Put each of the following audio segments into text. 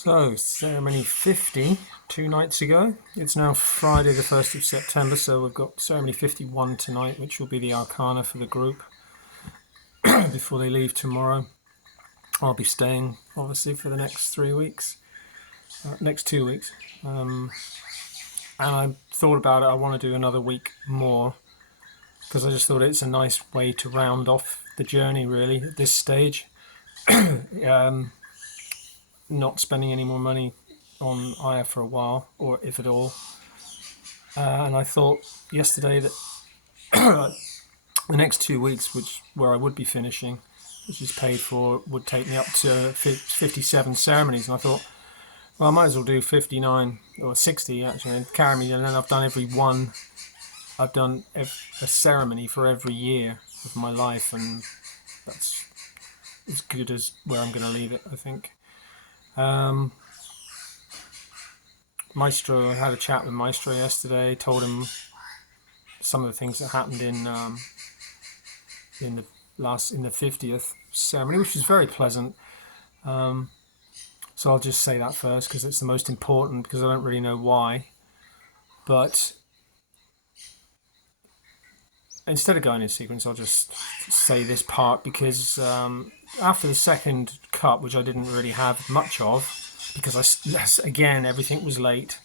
So, ceremony 50, 2 nights ago. It's now Friday, the 1st of September, so we've got ceremony 51 tonight, which will be the arcana for the group before they leave tomorrow. I'll be staying, obviously, for the next 3 weeks, next 2 weeks. And I thought about it, I want to do another week more because I just thought it's a nice way to round off the journey, really, at this stage. Not spending any more money on Aya for a while, or if at all. And I thought yesterday that the next 2 weeks, where I would be finishing, which is paid for, would take me up to 57 ceremonies. And I thought, well, I might as well do 59 or 60 actually, and carry me. And then I've done every one. I've done a ceremony for every year of my life, and that's as good as where I'm going to leave it, I think. Maestro, I had a chat with Maestro yesterday. Told him some of the things that happened in the 50th ceremony, which was very pleasant. So I'll just say that first because it's the most important, because I don't really know why. But instead of going in sequence, I'll just say this part because after the second cup, which I didn't really have much of, because again, everything was late.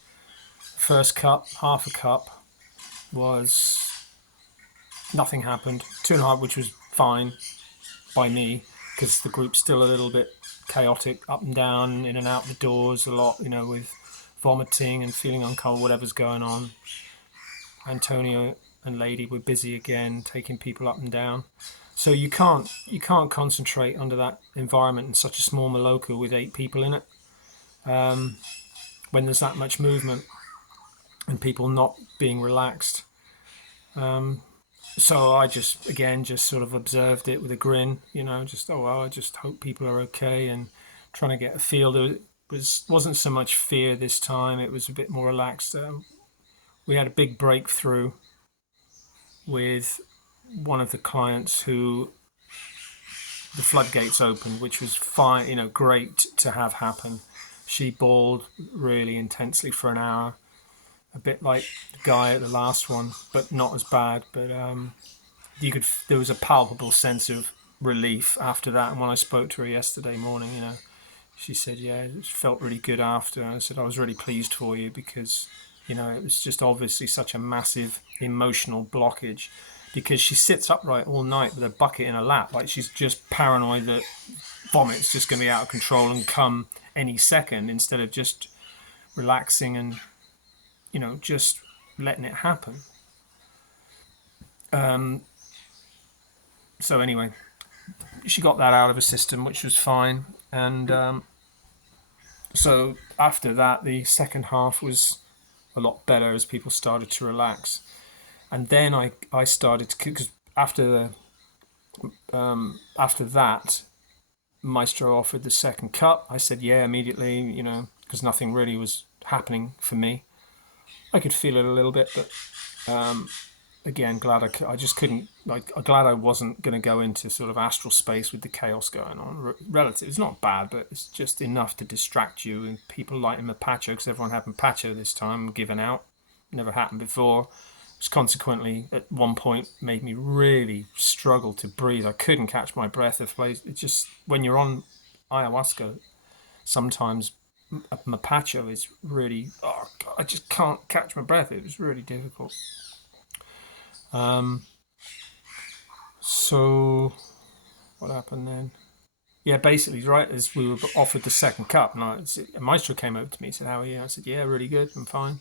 First cup, half a cup, was nothing happened. 2.5, which was fine by me, because the group's still a little bit chaotic, up and down, in and out the doors a lot, with vomiting and feeling uncomfortable, whatever's going on. Antonio and Lady were busy again, taking people up and down. So you can't concentrate under that environment in such a small maloka with 8 people in it, when there's that much movement and people not being relaxed. So I just sort of observed it with a grin, just, oh well, I just hope people are okay, and trying to get a feel. There wasn't so much fear this time, it was a bit more relaxed. We had a big breakthrough with one of the clients who the floodgates opened, which was fine, great to have happen. She bawled really intensely for an hour, a bit like the guy at the last one, but not as bad. But there was a palpable sense of relief after that. And when I spoke to her yesterday morning, she said, yeah, it felt really good after. And I said, I was really pleased for you because, it was just obviously such a massive emotional blockage, because she sits upright all night with a bucket in her lap, like she's just paranoid that vomit's just going to be out of control and come any second, instead of just relaxing and, just letting it happen. So anyway, she got that out of her system, which was fine. And so after that, the second half was a lot better as people started to relax. And then I started to, because after that, Maestro offered the second cup. I said yeah immediately, because nothing really was happening for me. I could feel it a little bit, but again, I just couldn't, glad I wasn't going to go into sort of astral space with the chaos going on. Relative, it's not bad, but it's just enough to distract you. And people like Mapacho, because everyone had Mapacho this time, given out. Never happened before. Which consequently, at one point, made me really struggle to breathe. I couldn't catch my breath. It's just, when you're on ayahuasca, sometimes Mapacho is really, oh God, I just can't catch my breath. It was really difficult. So what happened then? Yeah, basically, right as we were offered the second cup, and Maestro came over to me and said, how are you? I said, yeah, really good, I'm fine.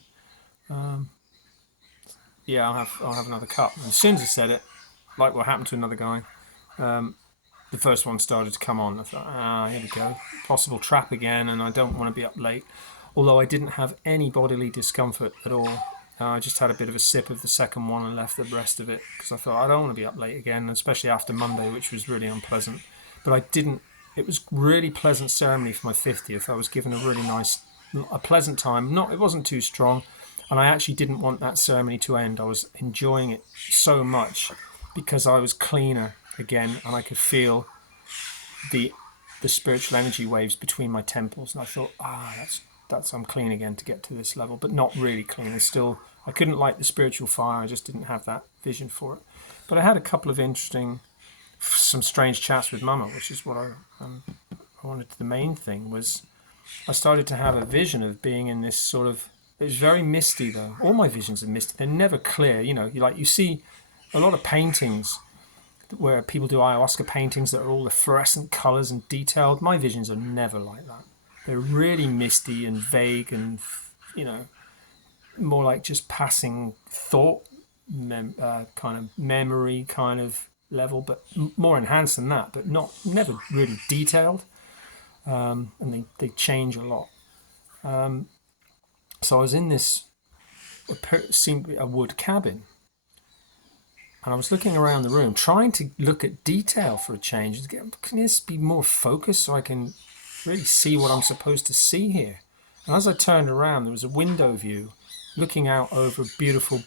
Yeah, I'll have another cup. And as soon as I said it, like what happened to another guy, the first one started to come on. I thought, here we go, possible trap again, and I don't want to be up late. Although I didn't have any bodily discomfort at all. I just had a bit of a sip of the second one and left the rest of it, because I thought I don't want to be up late again, especially after Monday, which was really unpleasant. But I didn't. It was really pleasant ceremony for my 50th. I was given a pleasant time. It wasn't too strong, and I actually didn't want that ceremony to end. I was enjoying it so much because I was cleaner again, and I could feel the the spiritual energy waves between my temples, and I thought, that's I'm clean again to get to this level, but not really clean. And still, I couldn't light the spiritual fire. I just didn't have that vision for it. But I had a couple of some strange chats with Mama, which is what I wanted. The main thing was I started to have a vision of being in this sort of. It was very misty though. All my visions are misty. They're never clear. You see a lot of paintings where people do ayahuasca paintings that are all the fluorescent colors and detailed. My visions are never like that. They're really misty and vague and, more like just passing thought, kind of memory kind of level, but more enhanced than that, but never really detailed. And they change a lot. So I was in this, seemed to be a wood cabin. And I was looking around the room, trying to look at detail for a change. Can this be more focused so I can really see what I'm supposed to see here? And as I turned around, there was a window view looking out over a beautiful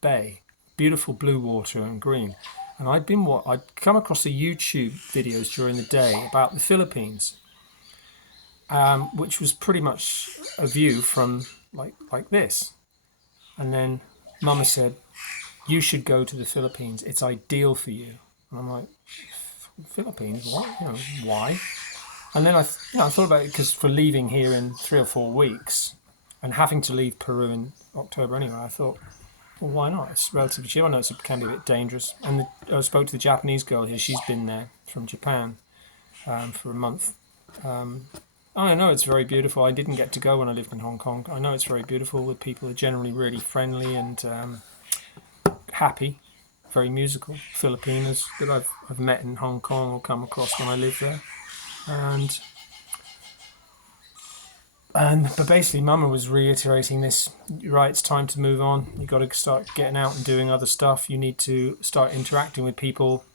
bay, beautiful blue water and green. And I'd come across the YouTube videos during the day about the Philippines, which was pretty much a view from like this. And then Mama said, you should go to the Philippines. It's ideal for you. And I'm like, Philippines? What? Why? And then I thought about it because for leaving here in 3 or 4 weeks and having to leave Peru in October anyway, I thought, well, why not? It's relatively cheap. I know it can be a bit dangerous. And I spoke to the Japanese girl here. She's been there from Japan for a month. I know it's very beautiful. I didn't get to go when I lived in Hong Kong. I know it's very beautiful. The people are generally really friendly and happy, very musical. Filipinos that I've met in Hong Kong or come across when I lived there, but basically, Mama was reiterating this. Right, it's time to move on. You got to start getting out and doing other stuff. You need to start interacting with people.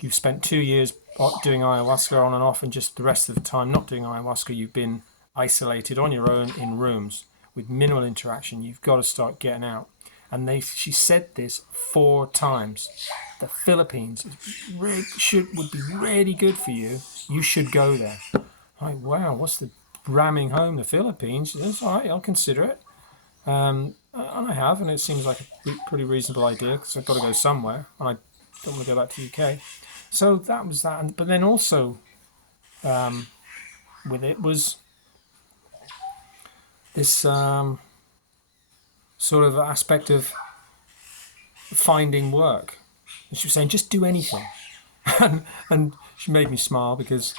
You've spent 2 years doing ayahuasca on and off, and just the rest of the time not doing ayahuasca, you've been isolated on your own in rooms with minimal interaction. You've got to start getting out. And she said this 4 times. The Philippines would be really good for you. You should go there. Like, wow, what's the ramming home the Philippines? It's all right, I'll consider it. And I have, and it seems like a pretty reasonable idea because I've got to go somewhere, and I don't want to go back to the UK. So that was that. But then also with it was this sort of aspect of finding work. And she was saying, just do anything. and she made me smile because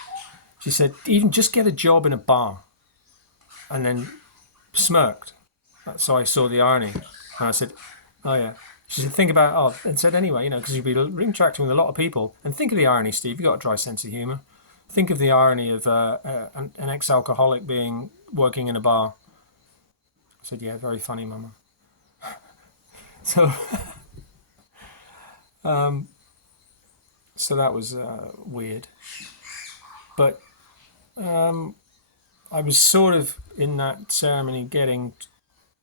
she said, even just get a job in a bar. And then smirked. So I saw the irony. And I said, oh yeah. She said, think about, and said anyway, because you'll be interacting with a lot of people. And think of the irony, Steve. You've got a dry sense of humour. Think of the irony of an ex-alcoholic working in a bar. I said, yeah, very funny, Mama. So, so that was weird. But I was sort of in that ceremony getting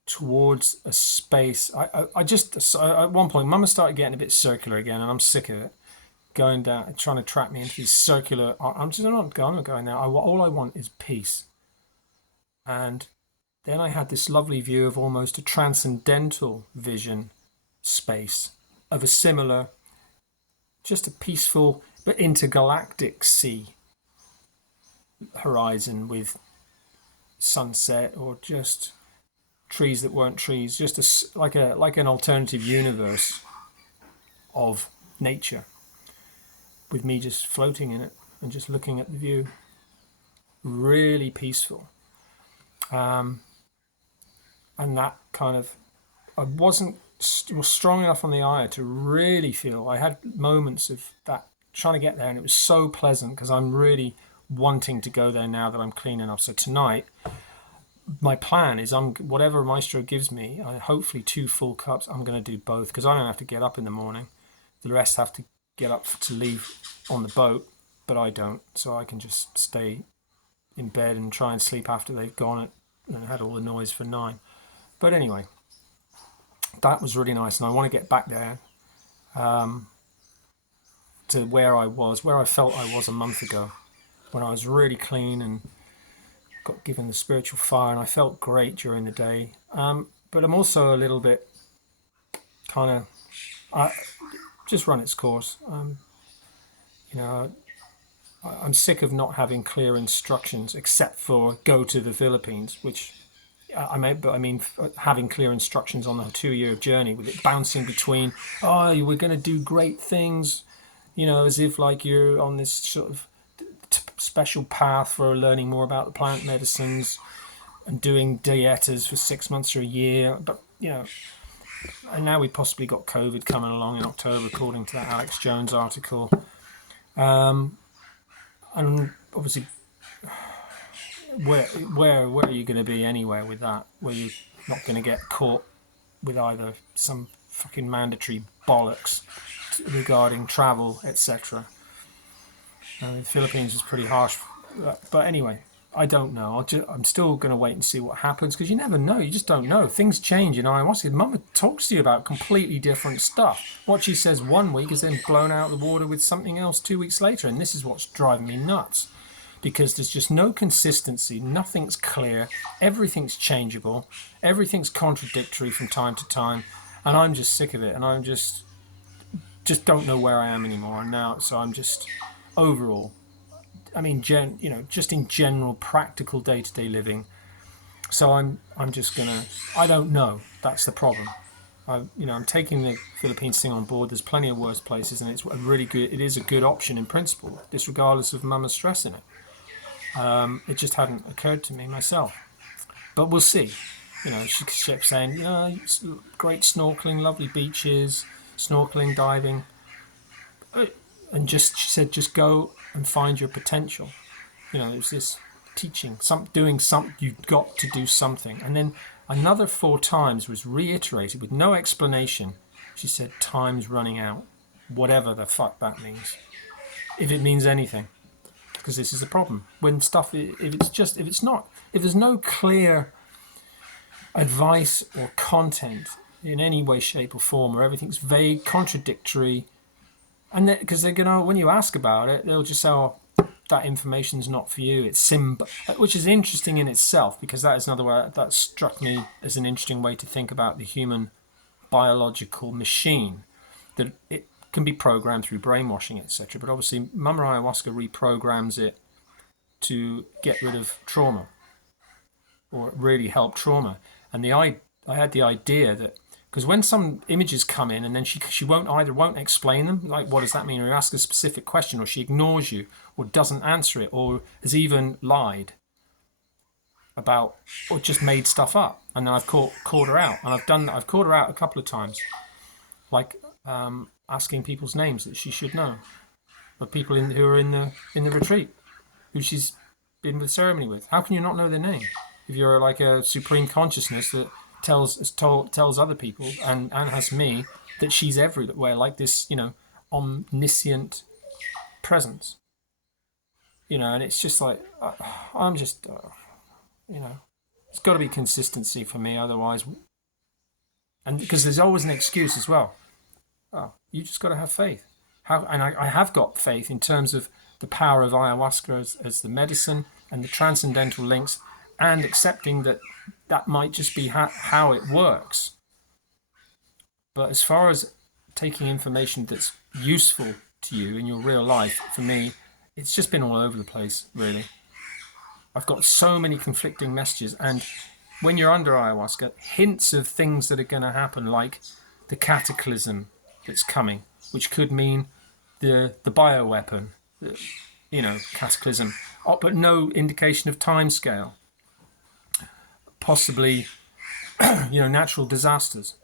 towards a space. I just, at one point, Mama started getting a bit circular again, and I'm sick of it. Going down, trying to trap me into these circular. I'm not going there. All I want is peace. And then I had this lovely view of almost a transcendental vision space of a similar, just a peaceful but intergalactic sea horizon with sunset or just trees that weren't trees, just like an alternative universe of nature with me just floating in it and just looking at the view. Really peaceful. And that kind of, I was strong enough on the eye to really feel. I had moments of that, trying to get there, and it was so pleasant because I'm really wanting to go there now that I'm clean enough. So tonight, my plan is whatever Maestro gives me, hopefully 2 full cups, I'm going to do both because I don't have to get up in the morning. The rest have to get up to leave on the boat, but I don't. So I can just stay in bed and try and sleep after they've gone and had all the noise for 9. But anyway, that was really nice, and I want to get back there to where I felt I was a month ago. when I was really clean and got given the spiritual fire, and I felt great during the day. But I'm also a little bit kind of I just run its course. You know, I'm sick of not having clear instructions, except for go to the Philippines, which but I mean, having clear instructions on the 2 year journey with it bouncing between, oh, we're going to do great things, as if like you're on this sort of special path for learning more about the plant medicines and doing dietas for 6 months or a year. But, and now we possibly got COVID coming along in October, according to that Alex Jones article. And obviously, where are you going to be anywhere with that? Where you're not going to get caught with either some fucking mandatory bollocks regarding travel, etc. The Philippines is pretty harsh, but anyway, I don't know. I'm still going to wait and see what happens, because you never know. You just don't know. Things change in ayahuasca. Mama talks to you about completely different stuff. What she says one week is then blown out of the water with something else 2 weeks later, and this is what's driving me nuts, because there's just no consistency. Nothing's clear. Everything's changeable. Everything's contradictory from time to time, and I'm just sick of it. And I'm just don't know where I am anymore. And now, so I'm just overall. I mean, just in general, practical day-to-day living. So I'm just gonna. I don't know. That's the problem. I'm taking the Philippines thing on board. There's plenty of worse places, and it's a really good. It is a good option in principle, disregardless of Mama's stressing it. It just hadn't occurred to me myself. But we'll see. She kept saying, great snorkeling, lovely beaches, snorkeling, diving, and she said, just go and find your potential. There's this teaching, you've got to do something. And then another 4 times was reiterated with no explanation. She said, time's running out, whatever the fuck that means, if it means anything. Because this is the problem. When stuff, if there's no clear advice or content in any way, shape or form, or everything's vague, contradictory, and because they're gonna, when you ask about it, they'll just say, "Oh, that information's not for you." It's which is interesting in itself, because that is another way that struck me as an interesting way to think about the human biological machine. That it can be programmed through brainwashing, etc. But obviously, Mama Ayahuasca reprograms it to get rid of trauma, or really help trauma. And I had the idea that, because when some images come in and then she won't explain them, like what does that mean, or you ask a specific question, or she ignores you, or doesn't answer it, or has even lied about, or just made stuff up, and then I've caught her out, and I've caught her out a couple of times, like asking people's names that she should know, but people who are in the retreat, who she's been with ceremony with. How can you not know their name if you're like a supreme consciousness that tells other people and has me that she's everywhere, like this, omniscient presence, and it's just like I'm just it's got to be consistency for me, otherwise, and because there's always an excuse as well. Oh, you just got to have faith. I have got faith in terms of the power of ayahuasca as the medicine and the transcendental links, and accepting that might just be how it works. But as far as taking information that's useful to you in your real life, for me, it's just been all over the place, really. I've got so many conflicting messages, and when you're under ayahuasca, hints of things that are going to happen, like the cataclysm that's coming, which could mean the bioweapon, cataclysm, but no indication of time scale. Possibly, natural disasters.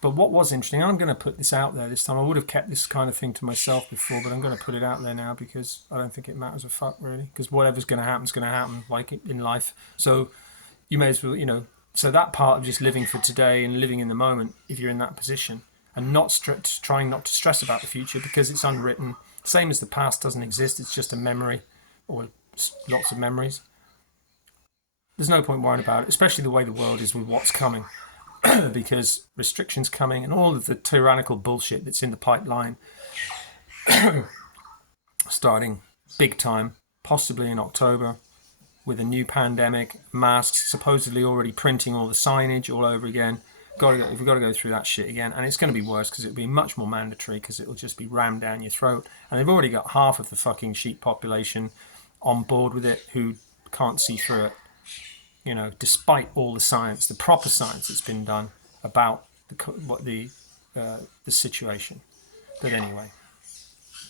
But what was interesting, I'm going to put this out there this time. I would have kept this kind of thing to myself before, but I'm going to put it out there now, because I don't think it matters a fuck, really. Because whatever's going to happen is going to happen, like in life. So you may as well, so that part of just living for today and living in the moment, if you're in that position, and trying not to stress about the future, because it's unwritten. Same as the past doesn't exist, it's just a memory, or lots of memories. There's no point worrying about it, especially the way the world is with what's coming, because restrictions coming and all of the tyrannical bullshit that's in the pipeline, starting big time, possibly in October, with a new pandemic, masks supposedly already printing all the signage all over again. We've got to go through that shit again, and it's going to be worse because it'll be much more mandatory because it'll just be rammed down your throat. And they've already got half of the fucking sheep population on board with it who can't see through it. You know, despite all the science, the proper science that's been done about the situation. But anyway,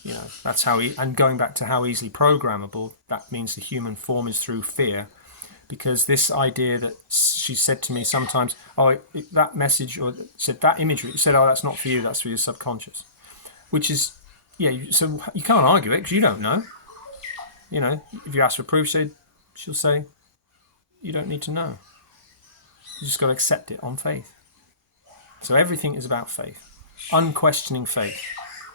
you know, that's how. And going back to how easily programmable, that means the human form is through fear. Because this idea that she said to me sometimes, that message, or said that imagery, said, oh, that's not for you, that's for your subconscious. Which is, so you can't argue it because you don't know. You know, if you ask for proof, she'll say, you don't need to know. You just got to accept it on faith. So everything is about faith. Unquestioning faith.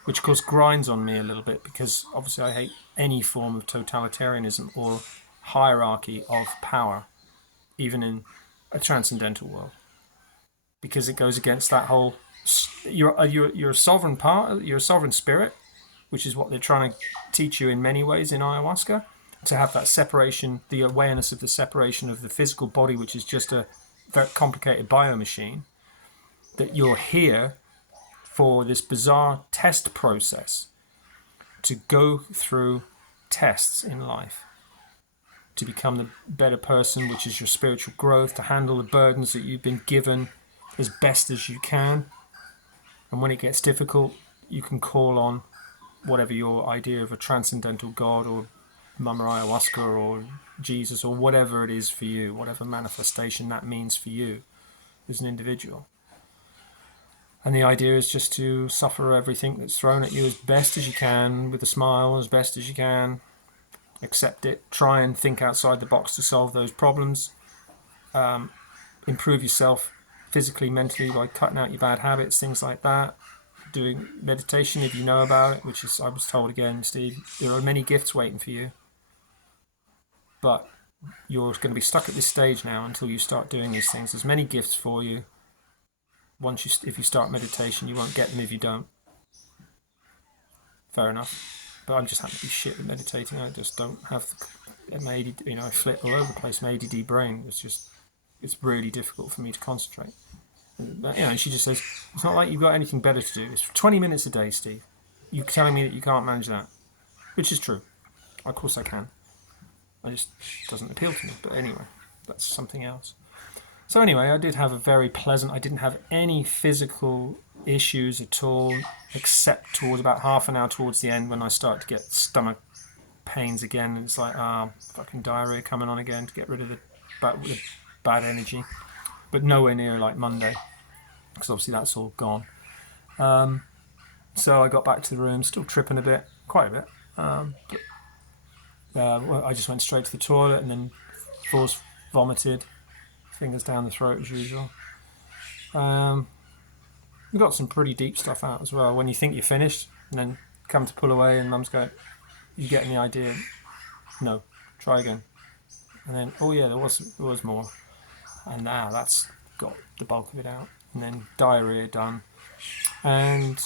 Which, of course, grinds on me a little bit because obviously I hate any form of totalitarianism or hierarchy of power, even in a transcendental world, because it goes against that whole you're a sovereign part, you're a sovereign spirit, which is what they're trying to teach you in many ways in ayahuasca, to have that separation, the awareness of the separation of the physical body, which is just a very complicated biomachine, that you're here for this bizarre test process to go through tests in life to become the better person, which is your spiritual growth, to handle the burdens that you've been given as best as you can. And when it gets difficult, you can call on whatever your idea of a transcendental God or Mama Ayahuasca or Jesus or whatever it is for you, whatever manifestation that means for you as an individual. And the idea is just to suffer everything that's thrown at you as best as you can, with a smile, as best as you can. Accept it, try and think outside the box to solve those problems, improve yourself physically, mentally by cutting out your bad habits, things like that, doing meditation if you know about it, which is, I was told again, Steve, there are many gifts waiting for you, but you're going to be stuck at this stage now until you start doing these things. There's many gifts for you. If you start meditation, you won't get them if you don't. Fair enough. But I'm just happen to be shit at meditating. I just don't have my ADD, I flip all over the place. My ADD brain it's really difficult for me to concentrate. And she just says, it's not like you've got anything better to do. It's for 20 minutes a day, Steve. You're telling me that you can't manage that, which is true. Of course I can. It doesn't appeal to me. But anyway, that's something else. So anyway, I did have a very pleasant, I didn't have any physical issues at all, except towards about half an hour towards the end when I started to get stomach pains again. It's like, fucking diarrhea coming on again to get rid of the bad energy. But nowhere near like Monday, because obviously that's all gone. So I got back to the room, still tripping a bit, quite a bit. I just went straight to the toilet and then force vomited. Fingers down the throat as usual. We got some pretty deep stuff out as well. When you think you're finished, and then come to pull away, and Mum's going, "You getting the idea? No, try again." And then, oh yeah, there was more, and now that's got the bulk of it out. And then diarrhea done, and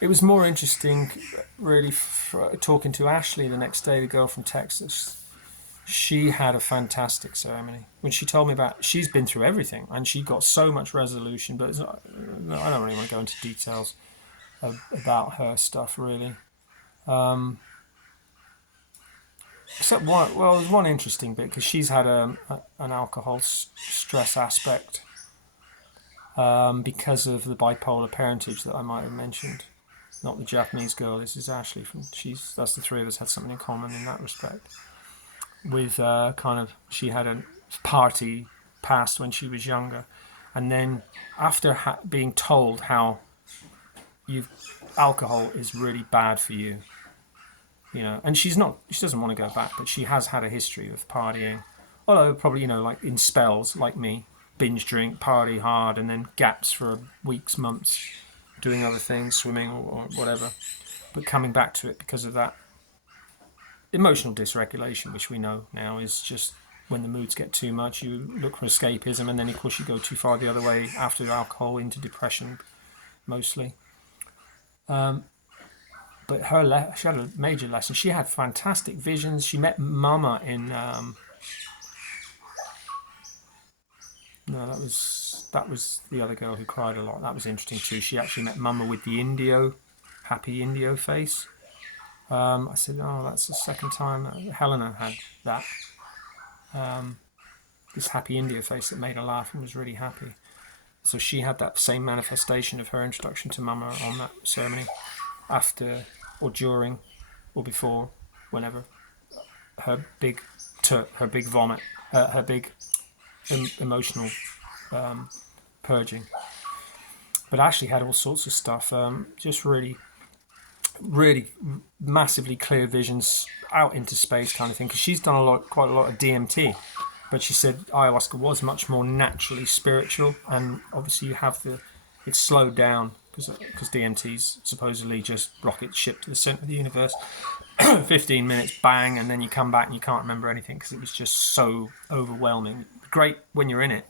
it was more interesting, really, talking to Ashley the next day, the girl from Texas. She had a fantastic ceremony. When she told me she's been through everything, and she got so much resolution, but I don't really want to go into details about her stuff, really. Except there's one interesting bit, because she's had an alcohol stress aspect because of the bipolar parentage that I might have mentioned. Not the Japanese girl, this is Ashley. That's the three of us had something in common in that respect. With she had a party past when she was younger, and then after being told how alcohol is really bad for you, and she doesn't want to go back, but she has had a history of partying, although probably like in spells, like me, binge drink, party hard, and then gaps for weeks, months, doing other things, swimming or whatever, but coming back to it because of that emotional dysregulation, which we know now is just when the moods get too much, you look for escapism, and then of course you go too far the other way after alcohol into depression, mostly. but she had a major lesson. She had fantastic visions. She met Mama in no, that was the other girl who cried a lot. That was interesting too. She actually met Mama with the happy Indio face. I said, oh, that's the second time Helena had that. This happy Indio face that made her laugh and was really happy. So she had that same manifestation of her introduction to Mama on that ceremony, after or during or before, whenever. Her big vomit, her big emotional purging. But Ashley had all sorts of stuff, just really massively clear visions out into space kind of thing, because she's done quite a lot of DMT, but she said ayahuasca was much more naturally spiritual, and obviously it's slowed down because DMT's supposedly just rocket ship to the center of the universe, 15 minutes, bang, and then you come back and you can't remember anything because it was just so overwhelming. Great when you're in it,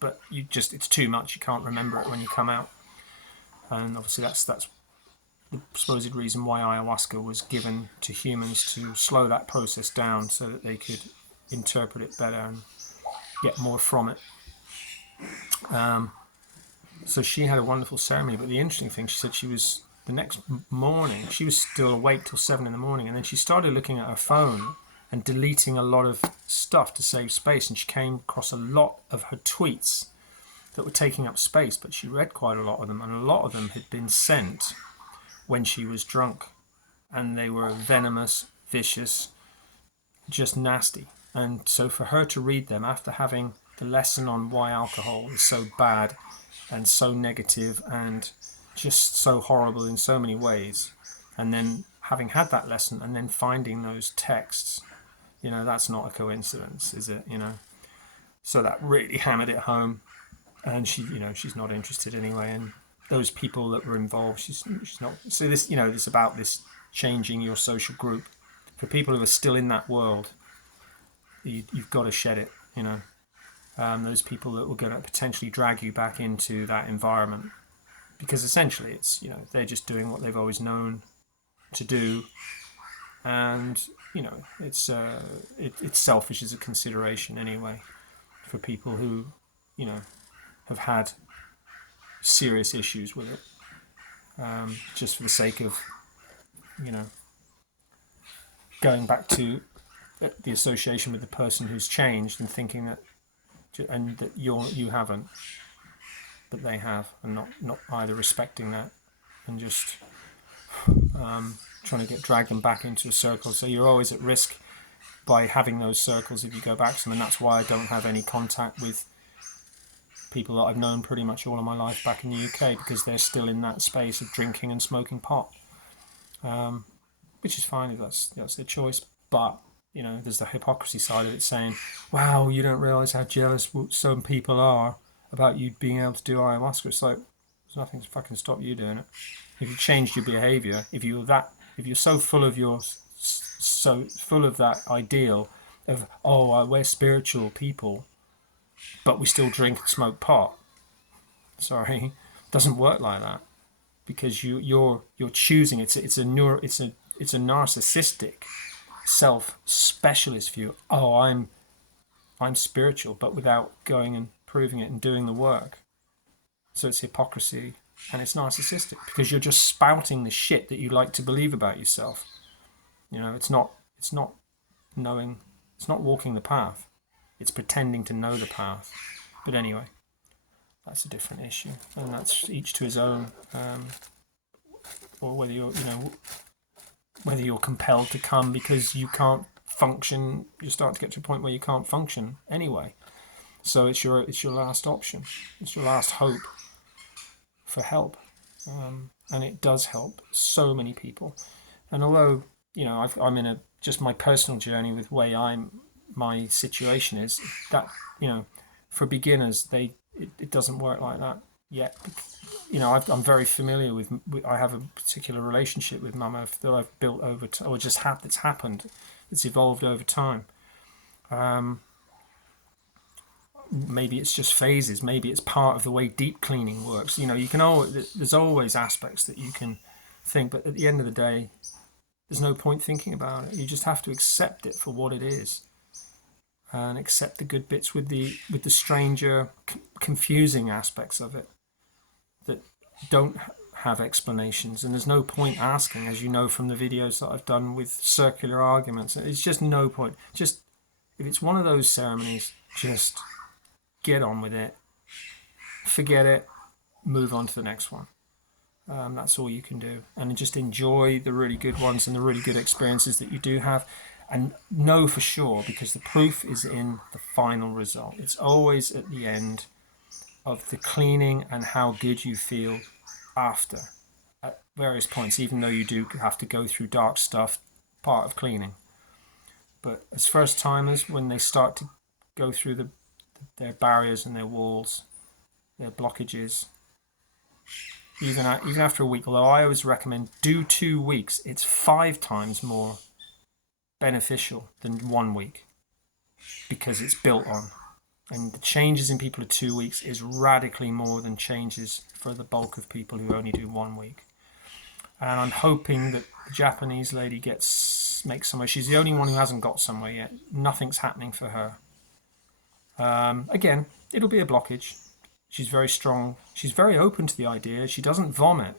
but it's too much. You can't remember it when you come out, and obviously that's the supposed reason why ayahuasca was given to humans, to slow that process down so that they could interpret it better and get more from it. So she had a wonderful ceremony, but the interesting thing, she said the next morning, she was still awake till 7 a.m, and then she started looking at her phone and deleting a lot of stuff to save space, and she came across a lot of her tweets that were taking up space, but she read quite a lot of them, and a lot of them had been sent when she was drunk, and they were venomous, vicious, just nasty. And so for her to read them after having the lesson on why alcohol is so bad and so negative and just so horrible in so many ways, and then having had that lesson and then finding those texts, that's not a coincidence, is it? So that really hammered it home, and she's not interested anyway, and those people that were involved, she's not. So this about this changing your social group. For people who are still in that world, you've got to shed it. Those people that were going to potentially drag you back into that environment, because essentially it's they're just doing what they've always known to do, and it's selfish as a consideration anyway for people who have had serious issues with it, just for the sake of going back to the association with the person who's changed and thinking that you haven't, but they have, and not either respecting that and just trying to drag them back into a circle. So you're always at risk by having those circles if you go back to them, and that's why I don't have any contact with people that I've known pretty much all of my life back in the UK, because they're still in that space of drinking and smoking pot, which is fine if that's their choice. But there's the hypocrisy side of it, saying, wow, you don't realise how jealous some people are about you being able to do ayahuasca. It's like, there's nothing to fucking stop you doing it. If you changed your behaviour, if you're so full of that ideal of, we're spiritual people, but we still drink and smoke pot. Sorry, it doesn't work like that, because you're choosing. It's a narcissistic self-specialist view. I'm spiritual, but without going and proving it and doing the work. So it's hypocrisy, and it's narcissistic, because you're just spouting the shit that you like to believe about yourself. It's not knowing, it's not walking the path. It's pretending to know the path. But anyway, that's a different issue, and that's each to his own. Or whether you're compelled to come because you can't function, you start to get to a point where you can't function anyway. So it's your last option. It's your last hope for help, and it does help so many people. And although I'm in just my personal journey with my situation is that for beginners it doesn't work like that yet. I'm very familiar with. I have a particular relationship with Mama that I've built over time, or just that's happened. It's evolved over time. Maybe it's just phases. Maybe it's part of the way deep cleaning works. You can always. There's always aspects that you can think. But at the end of the day, there's no point thinking about it. You just have to accept it for what it is, and accept the good bits with the stranger, confusing aspects of it that don't have explanations. And there's no point asking, as you know from the videos that I've done with circular arguments. It's just no point. Just, if it's one of those ceremonies, just get on with it, forget it, move on to the next one. That's all you can do, and just enjoy the really good ones and the really good experiences that you do have, and know for sure, because the proof is in the final result. It's always at the end of the cleaning and how good you feel after, at various points, even though you do have to go through dark stuff, part of cleaning. But as first timers, when they start to go through their barriers and their walls, their blockages, even after a week, although I always recommend do 2 weeks, it's 5 times more beneficial than 1 week, because it's built on. And the changes in people of 2 weeks is radically more than changes for the bulk of people who only do 1 week. And I'm hoping that the Japanese lady makes somewhere. She's the only one who hasn't got somewhere yet. Nothing's happening for her. Again, it'll be a blockage. She's very strong. She's very open to the idea. She doesn't vomit,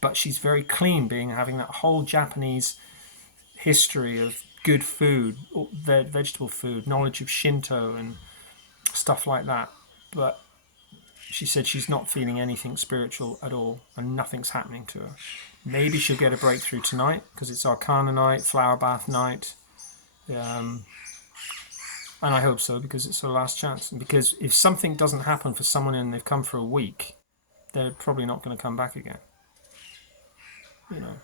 but she's very clean, having that whole Japanese history of good food, vegetable food, knowledge of Shinto and stuff like that. But she said she's not feeling anything spiritual at all, and nothing's happening to her. Maybe she'll get a breakthrough tonight, because it's Arcana night, flower bath night. And I hope so, because it's her last chance. And because if something doesn't happen for someone and they've come for a week, they're probably not going to come back again. You know.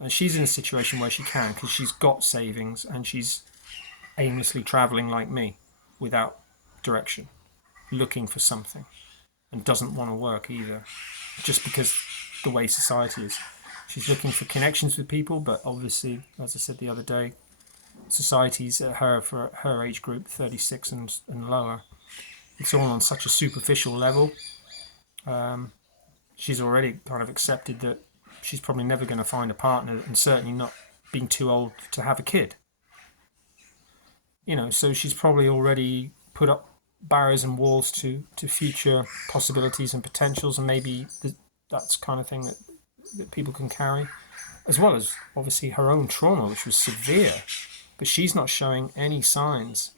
And she's in a situation where she can, because she's got savings and she's aimlessly traveling like me, without direction, looking for something, and doesn't want to work either, just because the way society is. She's looking for connections with people, but obviously, as I said the other day, society's for her age group, 36 and lower, it's all on such a superficial level. She's already kind of accepted that she's probably never going to find a partner, and certainly not being too old to have a kid. You know, so she's probably already put up barriers and walls to future possibilities and potentials, and maybe that's kind of thing that people can carry, as well as obviously her own trauma, which was severe. But she's not showing any signs,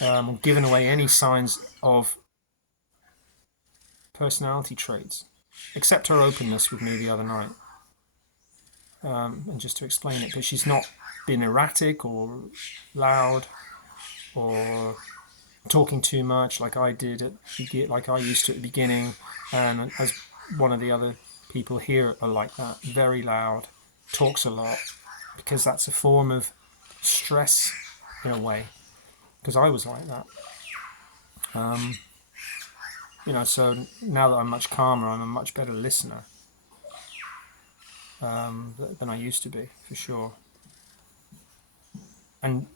or giving away any signs of personality traits, except her openness with me the other night. And just to explain it, but she's not been erratic or loud or talking too much like I did like I used to at the beginning, and as one of the other people here are like that, very loud, talks a lot, because that's a form of stress in a way, because I was like that. You know, so now that I'm much calmer, I'm a much better listener than I used to be, for sure. And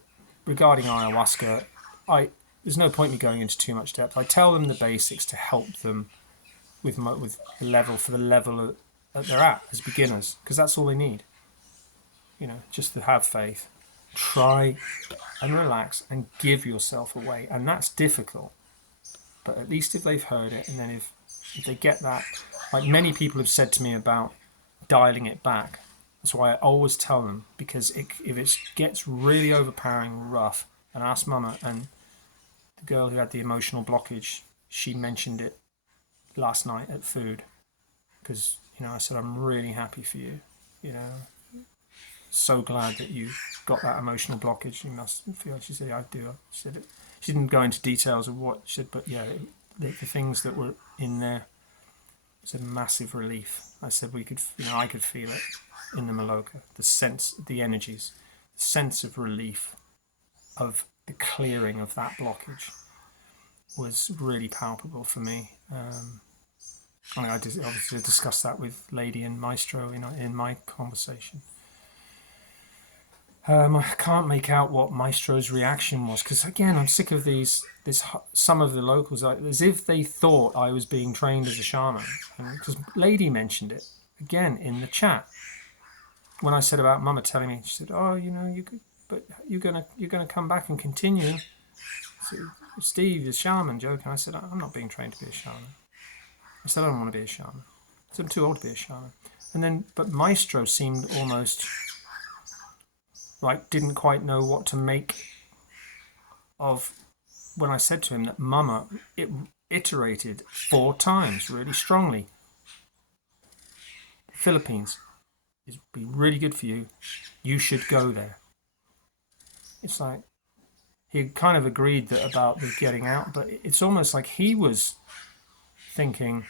regarding ayahuasca, there's no point in me going into too much depth. I tell them the basics to help them with the level that they're at as beginners, because that's all they need. You know, just to have faith, try and relax and give yourself away, and that's difficult. But at least if they've heard it, and then if they get that, like many people have said to me about dialing it back. That's why I always tell them, because if it gets really overpowering, rough, and ask Mama, and the girl who had the emotional blockage, she mentioned it last night at food, because, you know, I said, I'm really happy for you, you know, so glad that you got that emotional blockage. You must feel, she said, yeah, I do. She said, she didn't go into details of what she said, but yeah, the things that were in there, it's a massive relief. I said I could feel it in the Maloka, the sense, the energies, the sense of relief, of the clearing of that blockage was really palpable for me. I mean, I obviously discussed that with Lady and Maestro in my conversation. I can't make out what Maestro's reaction was, because again, I'm sick of some of the locals, as if they thought I was being trained as a shaman, because Lady mentioned it. again in the chat when I said about Mama telling me, she said, "Oh, you could, but you're gonna come back and continue." So, Steve, the shaman, joking. I said, "I'm not being trained to be a shaman." I said, "I don't want to be a shaman. I said, I'm too old to be a shaman." And then, but Maestro seemed almost like didn't quite know what to make of when I said to him that Mama iterated 4 times really strongly. Philippines is be really good for you. You should go there. It's like he kind of agreed that about the getting out, but it's almost like he was thinking,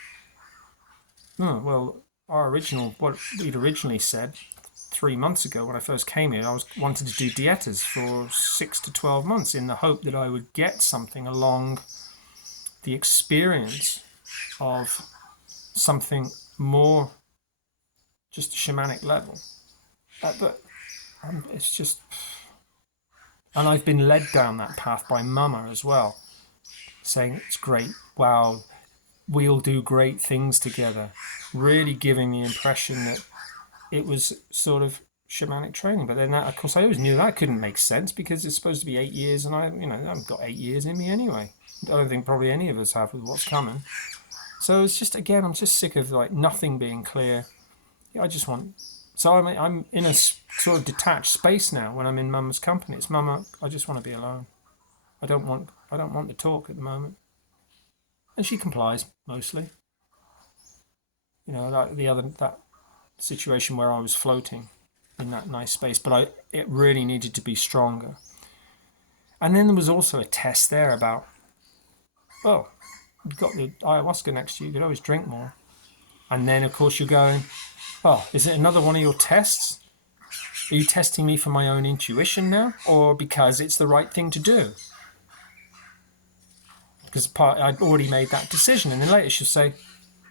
oh, well, what we'd originally said 3 months ago when I first came here, I wanted to do dietas for 6 to 12 months in the hope that I would get something along the experience of something more just shamanic level. But it's just, and I've been led down that path by Mama as well, saying it's great, wow, we'll do great things together, really giving the impression that it was sort of shamanic training. But then that, of course, I always knew that couldn't make sense because it's supposed to be 8 years, and I haven't got 8 years in me anyway. I don't think probably any of us have with what's coming. So it's just, again, I'm just sick of like nothing being clear. I just want. So I'm in a sort of detached space now when I'm in Mama's company. It's Mama, I just want to be alone. I don't want to talk at the moment. And she complies mostly. Like that situation where I was floating in that nice space, but it really needed to be stronger. And then there was also a test there about, well, you've got the ayahuasca next to you, you could always drink more. And then of course you're going, oh, is it another one of your tests? Are you testing me for my own intuition now, or because it's the right thing to do? Because I'd already made that decision, and then later she'll say,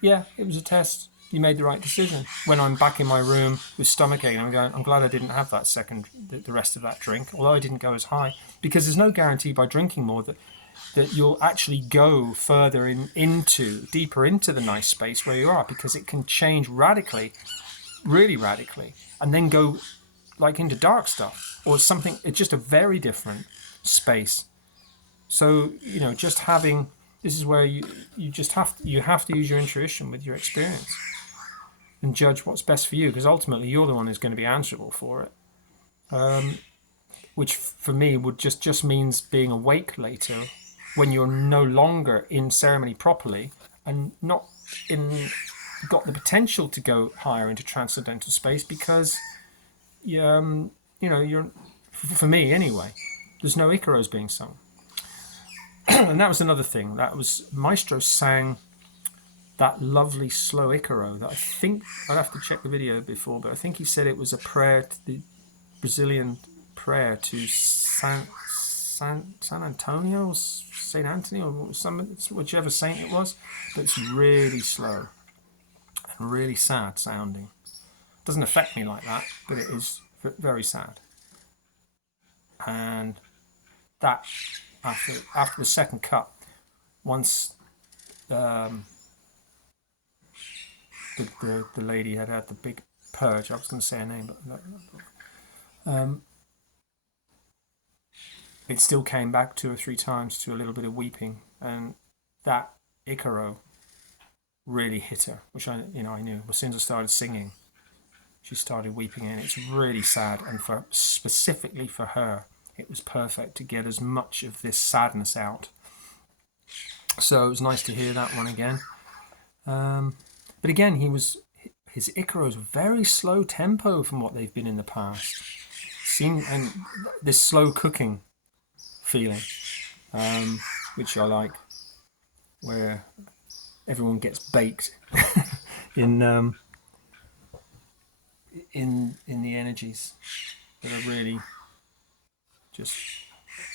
yeah, it was a test. You made the right decision. When I'm back in my room with stomachache, I'm going, I'm glad I didn't have the rest of that drink, although I didn't go as high, because there's no guarantee by drinking more that you'll actually go further deeper into the nice space where you are, because it can change radically, really radically, and then go like into dark stuff or something. It's just a very different space. So, just having, this is where you have to use your intuition with your experience and judge what's best for you, because ultimately you're the one who's going to be answerable for it. Which for me would just means being awake later when you're no longer in ceremony properly and not got the potential to go higher into transcendental space, because you're, for me anyway, there's no Icaros being sung. And that was another thing. That was Maestro sang that lovely slow Icaro that I think, I'd have to check the video before, but I think he said it was a prayer to the Brazilian prayer to San Antonio or Saint Anthony or whichever saint it was. But it's really slow and really sad sounding. It doesn't affect me like that, but it is very sad. And that after the second cut, once the lady had the big purge, I was going to say her name, but it still came back 2 or 3 times to a little bit of weeping, and that Icaro really hit her, which I knew. As soon as I started singing, she started weeping, and it's really sad. And specifically for her, it was perfect to get as much of this sadness out. So it was nice to hear that one again. But again, his Icaros very slow tempo from what they've been in the past. And this slow cooking feeling, which I like, where everyone gets baked in the energies that are really just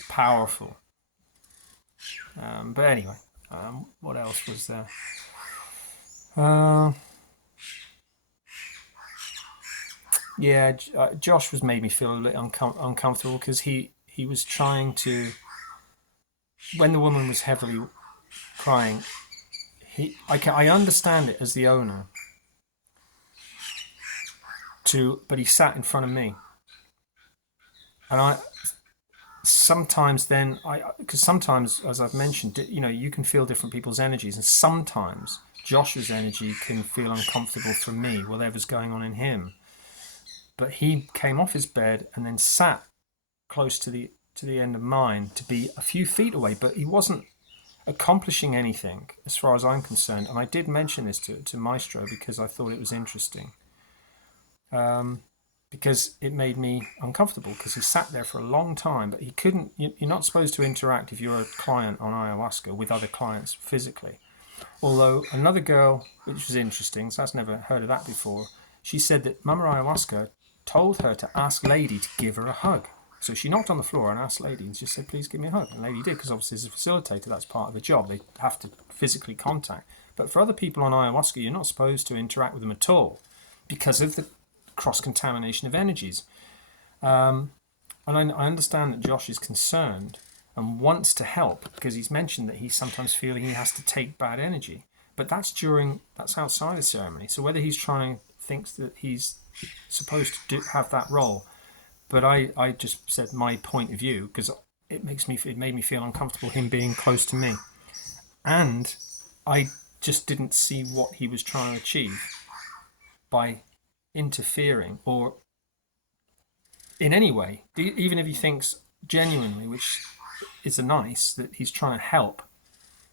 powerful. But anyway, what else was there? Josh was made me feel a little uncomfortable, because he was trying to, when the woman was heavily crying, I understand it as the owner, but he sat in front of me. And I sometimes then, because sometimes, as I've mentioned, you can feel different people's energies. And sometimes Josh's energy can feel uncomfortable for me, whatever's going on in him. But he came off his bed and then sat close to the end of mine, to be a few feet away, but he wasn't accomplishing anything as far as I'm concerned. And I did mention this to Maestro because I thought it was interesting, because it made me uncomfortable, because he sat there for a long time, but he couldn't. You're not supposed to interact, if you're a client on ayahuasca, with other clients physically. Although another girl, which was interesting, so I've never heard of that before, she said that Mama Ayahuasca told her to ask Lady to give her a hug. So she knocked on the floor and asked Lady, and just said, please give me a hug. And Lady did, because obviously as a facilitator, that's part of the job. They have to physically contact. But for other people on ayahuasca, you're not supposed to interact with them at all because of the cross-contamination of energies. And I understand that Josh is concerned and wants to help, because he's mentioned that he's sometimes feeling he has to take bad energy. But that's outside the ceremony. So whether he's thinks that he's supposed to have that role. But I just said my point of view, because it made me feel uncomfortable, him being close to me. And I just didn't see what he was trying to achieve by interfering, or in any way, even if he thinks genuinely, which is nice, that he's trying to help.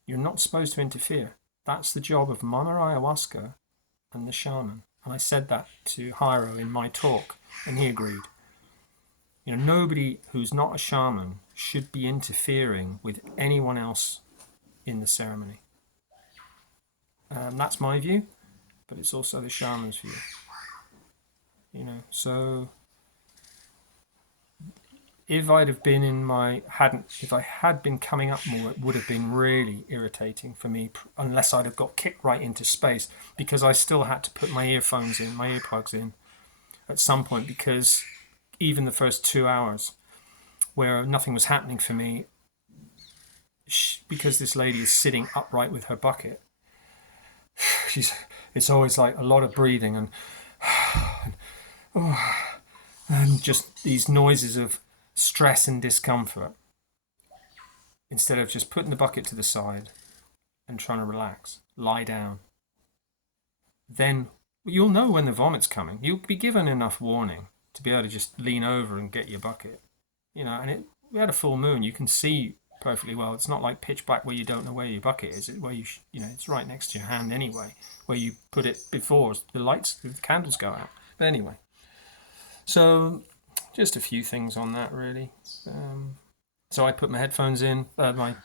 You're not supposed to interfere. That's the job of Mama Ayahuasca and the shaman. And I said that to Jairo in my talk, and he agreed. Nobody who's not a shaman should be interfering with anyone else in the ceremony. That's my view, but it's also the shaman's view. So if I had been coming up more, it would have been really irritating for me, unless I'd have got kicked right into space, because I still had to put my earplugs in at some point, because even the first 2 hours where nothing was happening for me, because this lady is sitting upright with her bucket, it's always like a lot of breathing and just these noises of stress and discomfort, instead of just putting the bucket to the side and trying to relax, lie down. Then you'll know when the vomit's coming. You'll be given enough warning to be able to just lean over and get your bucket. And we had a full moon. You can see perfectly well. It's not like pitch black where you don't know where your bucket is. It's right next to your hand anyway, where you put it before the candles go out. But anyway, so just a few things on that, really. So I put my headphones in, my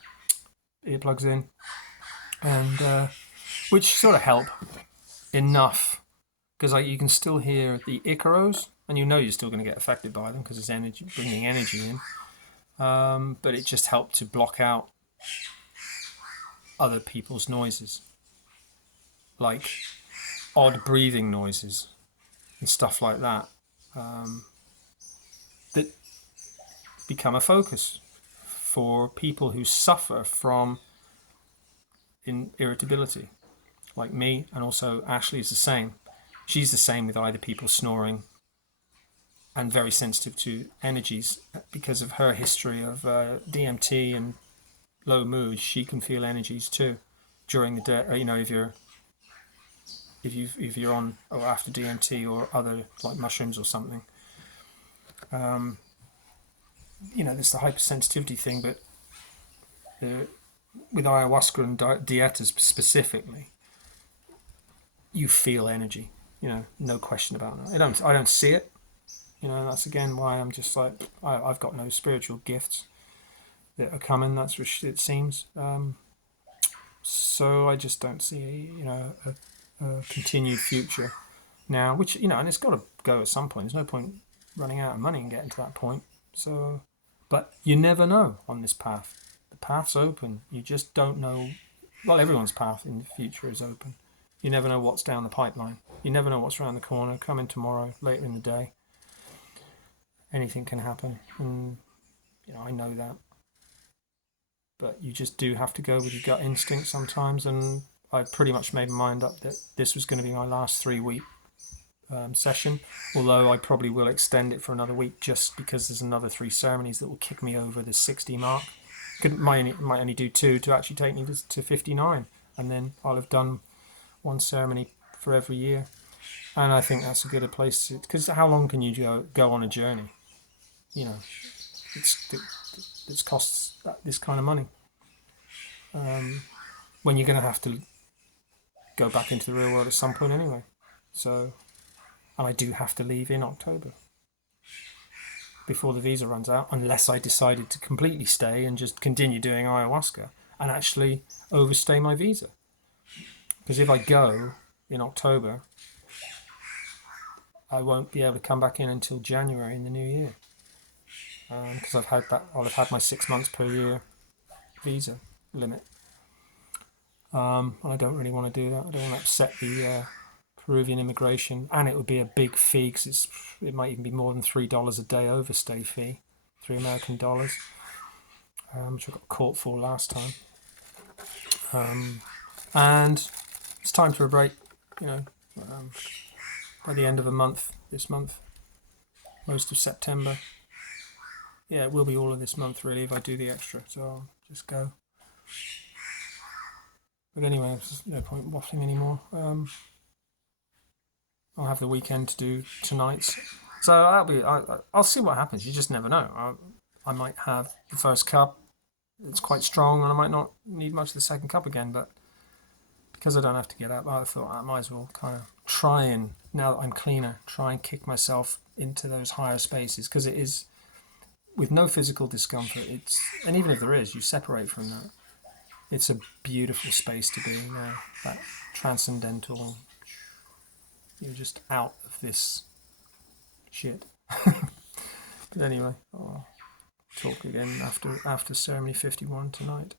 earplugs in, and which sort of help enough, because you can still hear the Icaros, and you're still going to get affected by them because it's energy, bringing energy in. But it just helped to block out other people's noises, like odd breathing noises and stuff like that, that become a focus for people who suffer from irritability, like me, and also Ashley is the same. She's the same with either people snoring and very sensitive to energies because of her history of DMT and low mood. She can feel energies too during the day. If you're on or after DMT or other, like mushrooms or something. There's the hypersensitivity thing, but with ayahuasca and dietas specifically, you feel energy. No question about that. I don't see it. That's again why I'm just like, I've got no spiritual gifts that are coming. That's what it seems. So I just don't see a continued future now, which and it's got to go at some point. There's no point running out of money and getting to that point. So, but you never know on this path. The path's open. You just don't know. Well, everyone's path in the future is open. You never know what's down the pipeline. You never know what's around the corner, coming tomorrow, later in the day. Anything can happen, and I know that. But you just do have to go with your gut instinct sometimes, and I pretty much made my mind up that this was going to be my last 3 week session, although I probably will extend it for another week just because there's another 3 ceremonies that will kick me over the 60 mark. Might only do 2 to actually take me to 59, and then I'll have done 1 ceremony for every year. And I think that's a good place to, because how long can you go on a journey? You know, it costs this kind of money. When you're going to have to go back into the real world at some point anyway. So, and I do have to leave in October before the visa runs out, unless I decided to completely stay and just continue doing ayahuasca and actually overstay my visa. Because if I go in October, I won't be able to come back in until January in the new year. Because I'll have had my 6 months per year visa limit. And I don't really want to do that. I don't want to upset the Peruvian immigration, and it would be a big fee because it might even be more than $3 a day overstay fee, $3 American, which I got caught for last time. And it's time for a break, by the end of this month, most of September. Yeah, it will be all of this month really if I do the extra, so I'll just go. But anyway, there's no point waffling anymore. I'll have the weekend to do tonight's. So I'll see what happens. You just never know. I might have the first cup. It's quite strong, and I might not need much of the second cup again. But because I don't have to get up, I thought I might as well kind of try and, now that I'm cleaner, try and kick myself into those higher spaces. Because it is, with no physical discomfort, and even if there is, you separate from that. It's a beautiful space to be in now. That transcendental. You're just out of this shit. But anyway, I'll talk again after ceremony 51 tonight.